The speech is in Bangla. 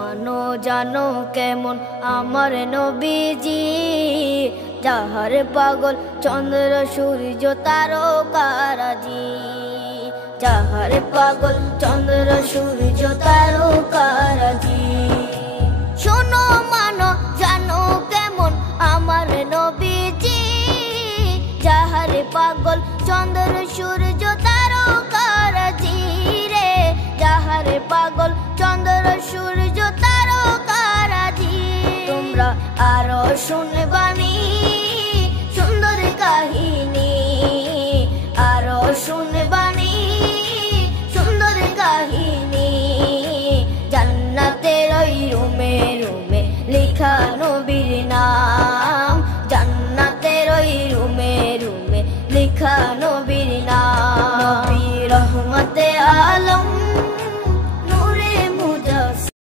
মানো জানো কেমন আমার নবীজি, যাহার পাগল চন্দ্র সূর্য তারকারাজি, যাহার পাগল চন্দ্র সূর্য তারকা